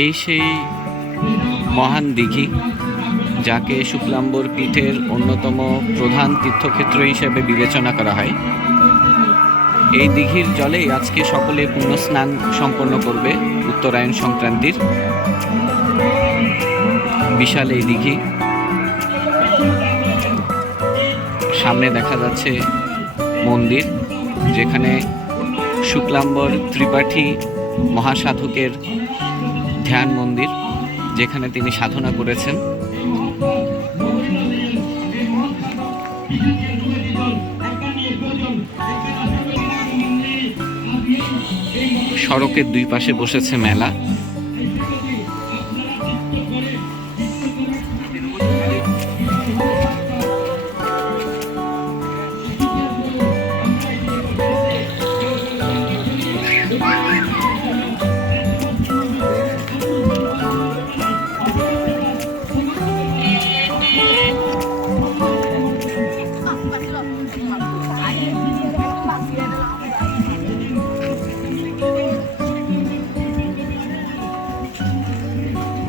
এই সেই মহান দিঘি, যাকে শুক্লাম্বর পীঠের অন্যতম প্রধান তীর্থক্ষেত্র হিসেবে বিবেচনা করা হয়। এই দিঘির জলেই আজকে সকলে পুণ্যস্নান সম্পন্ন করবে উত্তরায়ণ সংক্রান্তির। বিশাল এই দিঘি, সামনে দেখা যাচ্ছে মন্দির, যেখানে শুক্লাম্বর ত্রিপাঠী মহাসাধকের ধ্যান মন্দির, যেখানে তিনি সাধনা করেছেন। সড়কের দুই পাশে বসেছে মেলা।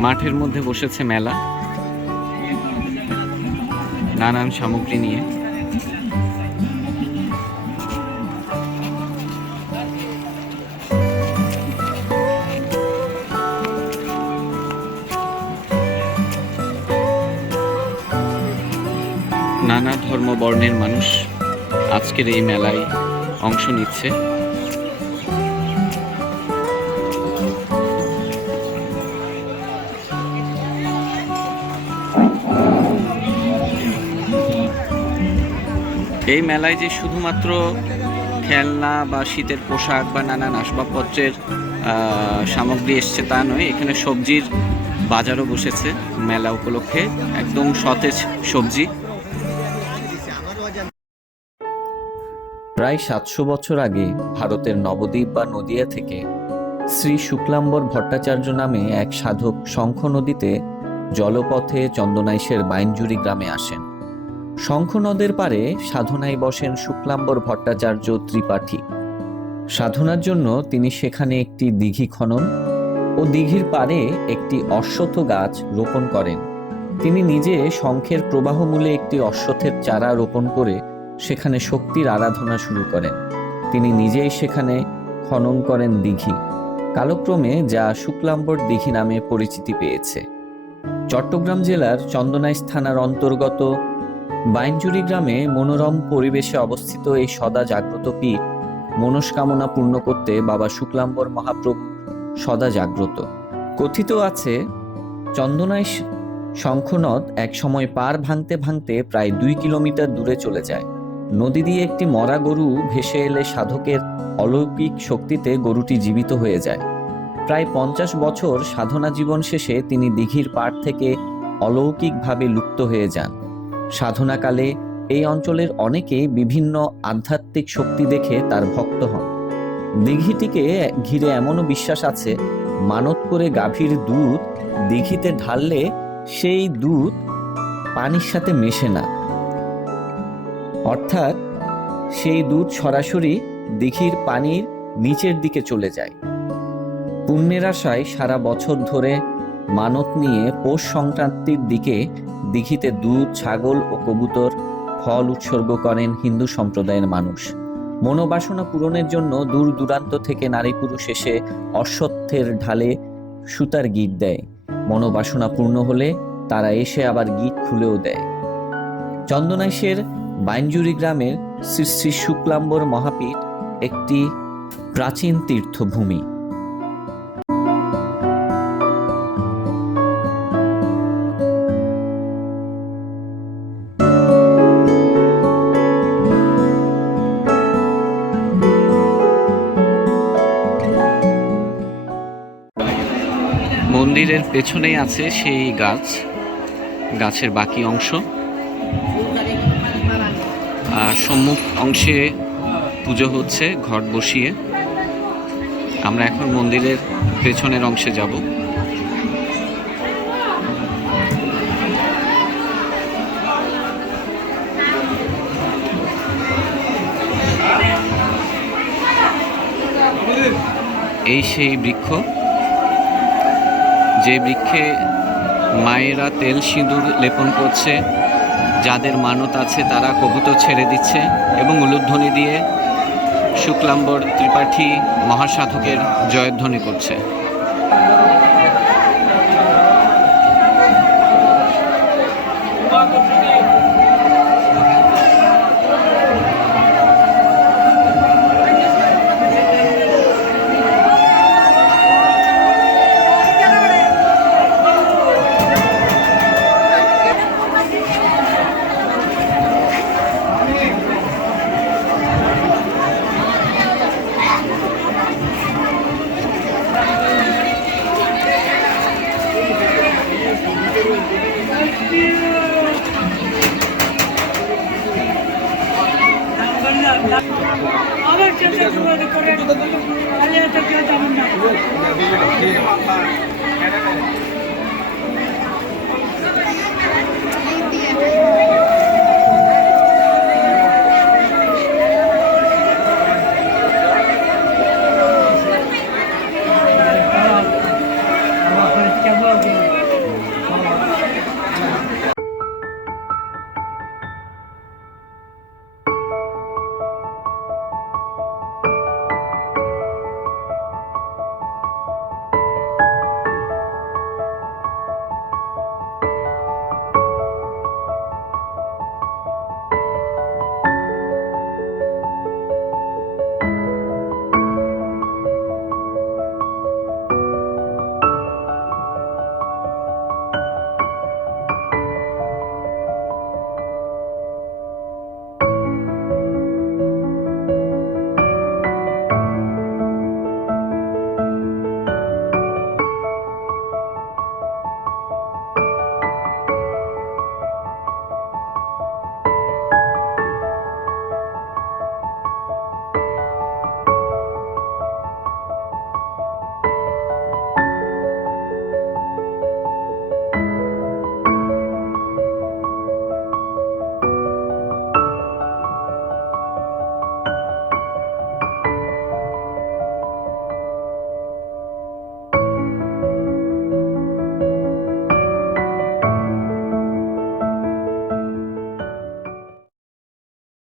মাঠের মধ্যে বসেছে মেলা, নানান সামগ্রী নিয়ে। নানা ধর্ম বর্ণের মানুষ আজকের এই মেলায় অংশ নিচ্ছে। এই মেলায় যে শুধুমাত্র খেলনা বা শীতের পোশাক বা নানান আসবাবপত্রের সামগ্রী এসছে তা নয়, এখানে সবজির বাজারও বসেছে মেলা উপলক্ষে, একদম সতেজ সবজি। প্রায় 700 বছর আগে ভারতের নবদ্বীপ বা নদিয়া থেকে শ্রী শুক্লাম্বর ভট্টাচার্য নামে এক সাধক শঙ্খ নদীতে জলপথে চন্দনাইশের বাইনজুরি গ্রামে আসেন। শঙ্খ নদের পারে সাধনায় বসেন শুক্লাম্বর ভট্টাচার্য ত্রিপাঠী। সাধনার জন্য তিনি সেখানে একটি দিঘি খনন ও দিঘির পারে একটি অশ্বত্থ গাছ রোপণ করেন। তিনি নিজে শঙ্খের প্রবাহমূলে একটি অশ্বত্থের চারা রোপণ করে সেখানে শক্তির আরাধনা শুরু করেন। তিনি নিজেই সেখানে খনন করেন দিঘি, কালক্রমে যা শুক্লাম্বর দিঘি নামে পরিচিতি পেয়েছে। চট্টগ্রাম জেলার চন্দনাইশ থানার অন্তর্গত বাইনজুরি গ্রামে মনোরম পরিবেশে অবস্থিত এই সদা জাগ্রত পীঠ মনস্কামনা পূর্ণ করতে বাবা শুক্লাম্বর মহাপ্রভু সদা জাগ্রত। কথিত আছে, চন্দনাইশ শঙ্খনদ এক সময় পার ভাঙতে ভাঙতে প্রায় 2 কিলোমিটার দূরে চলে যায়। নদী দিয়ে একটি মরা গরু ভেসে এলে সাধকের অলৌকিক শক্তিতে গরুটি জীবিত হয়ে যায়। প্রায় 50 বছর সাধনা জীবন শেষে তিনি দিঘির পাড় থেকে অলৌকিকভাবে লুপ্ত হয়ে যান। সাধনাকালে এই অঞ্চলের অনেকে বিভিন্ন আধ্যাত্মিক শক্তি দেখে তার ভক্ত হন। দিঘিটিকে ঘিরে এমনও বিশ্বাস আছে, মানত করে গাভীর দুধ দিঘিতে ঢাললে সেই দুধ পানির সাথে মেশে না, অর্থাৎ সেই দুধ সরাসরি দিঘির পানির নিচের দিকে চলে যায়। পুণ্যের আশায় সারা বছর ধরে মানত নিয়ে পৌষ সংক্রান্তির দিকে দিঘিতে দুধ, ছাগল ও কবুতর ফল উৎসর্গ করেন হিন্দু সম্প্রদায়ের মানুষ। মনোবাসনা পূরণের জন্য দূর দূরান্ত থেকে নারী পুরুষ এসে অশ্বত্থের ঢালে সুতার গিট দেয়। মনোবাসনা পূর্ণ হলে তারা এসে আবার গিট খুলেও দেয়। চন্দনাইশের বাইনজুরি গ্রামের শ্রী শ্রী শুক্লাম্বর মহাপীঠ একটি প্রাচীন তীর্থভূমি। মন্দিরের পেছনেই আছে সেই গাছ, গাছের বাকি অংশ। সম্মুখ অংশে পুজো হচ্ছে ঘট বসিয়ে। আমরা এখন মন্দিরের পেছনের অংশে যাব। এই সেই বৃক্ষ, যে বৃক্ষে মায়েরা তেল সিঁদুর লেপন করছে, যাদের মানত আছে তারা কবুতর ছেড়ে দিচ্ছে এবং উলুধ্বনি দিয়ে শুক্লাম্বর ত্রিপাঠী মহাসাধকের জয়ধ্বনি করছে। আবার চেষ্টা করে